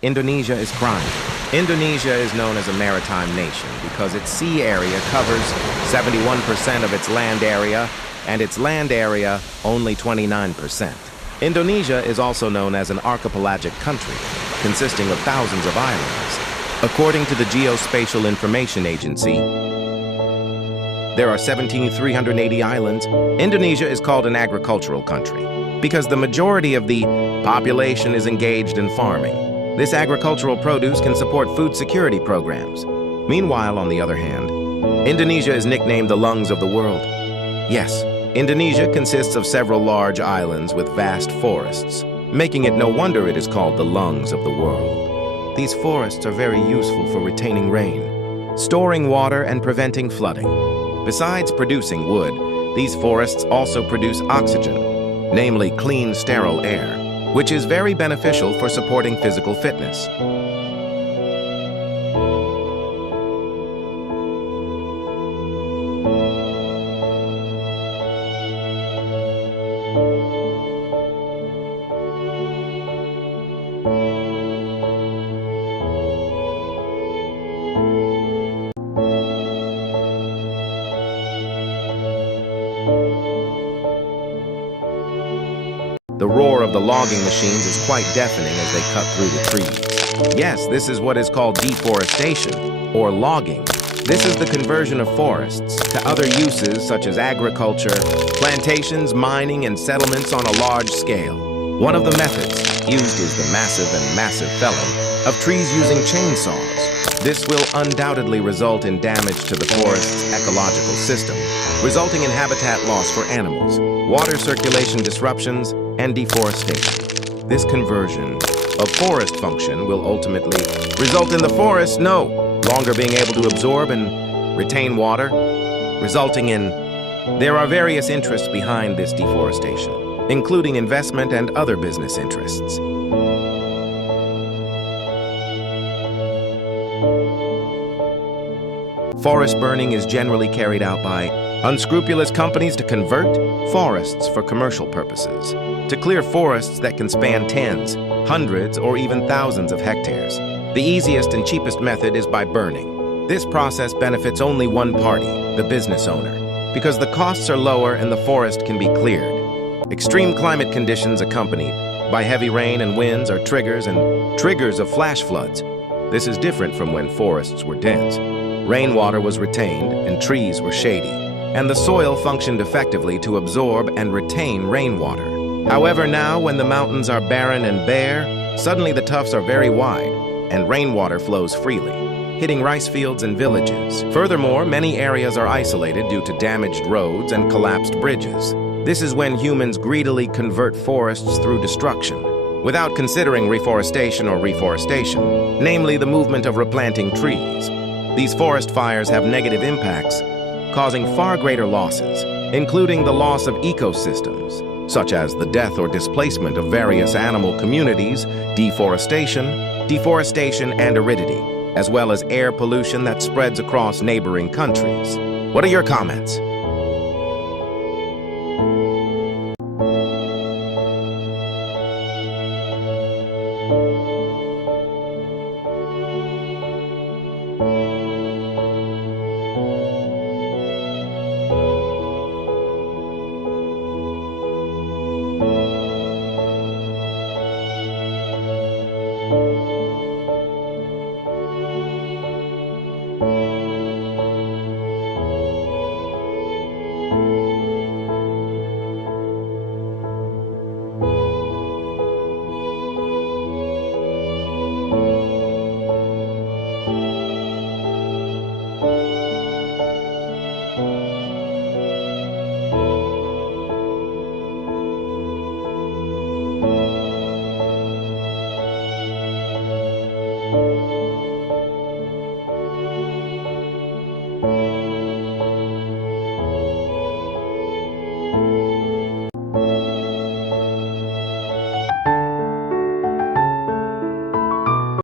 Indonesia is crying. Indonesia is known as a maritime nation because its sea area covers 71% of its land area, and its land area only 29%. Indonesia is also known as an archipelagic country, consisting of thousands of islands. According to the Geospatial Information Agency, there are 17,380 islands. Indonesia is called an agricultural country because the majority of the population is engaged in farming. This agricultural produce can support food security programs. Meanwhile, on the other hand, Indonesia is nicknamed the lungs of the world. Yes, Indonesia consists of several large islands with vast forests, making it no wonder it is called the lungs of the world. These forests are very useful for retaining rain, storing water, and preventing flooding. Besides producing wood, these forests also produce oxygen, namely clean, sterile air, which is very beneficial for supporting physical fitness. The roar of the logging machines is quite deafening as they cut through the trees. Yes, this is what is called deforestation, or logging. This is the conversion of forests to other uses such as agriculture, plantations, mining, and settlements on a large scale. One of the methods used is the massive felling of trees using chainsaws. This will undoubtedly result in damage to the forest's ecological system, resulting in habitat loss for animals, water circulation disruptions, and deforestation. This conversion of forest function will ultimately result in the forest no longer being able to absorb and retain water, resulting in there are various interests behind this deforestation, including investment and other business interests. Forest burning is generally carried out by unscrupulous companies to convert forests for commercial purposes, to clear forests that can span tens, hundreds, or even thousands of hectares. The easiest and cheapest method is by burning. This process benefits only one party, the business owner, because the costs are lower and the forest can be cleared. Extreme climate conditions accompanied by heavy rain and winds are triggers of flash floods. This is different from when forests were dense. Rainwater was retained and trees were shady, and the soil functioned effectively to absorb and retain rainwater. However, now when the mountains are barren and bare, suddenly the tuffs are very wide, and rainwater flows freely, hitting rice fields and villages. Furthermore, many areas are isolated due to damaged roads and collapsed bridges. This is when humans greedily convert forests through destruction, without considering reforestation, namely the movement of replanting trees. These forest fires have negative impacts, causing far greater losses, including the loss of ecosystems, such as the death or displacement of various animal communities, deforestation, and aridity, as well as air pollution that spreads across neighboring countries. What are your comments?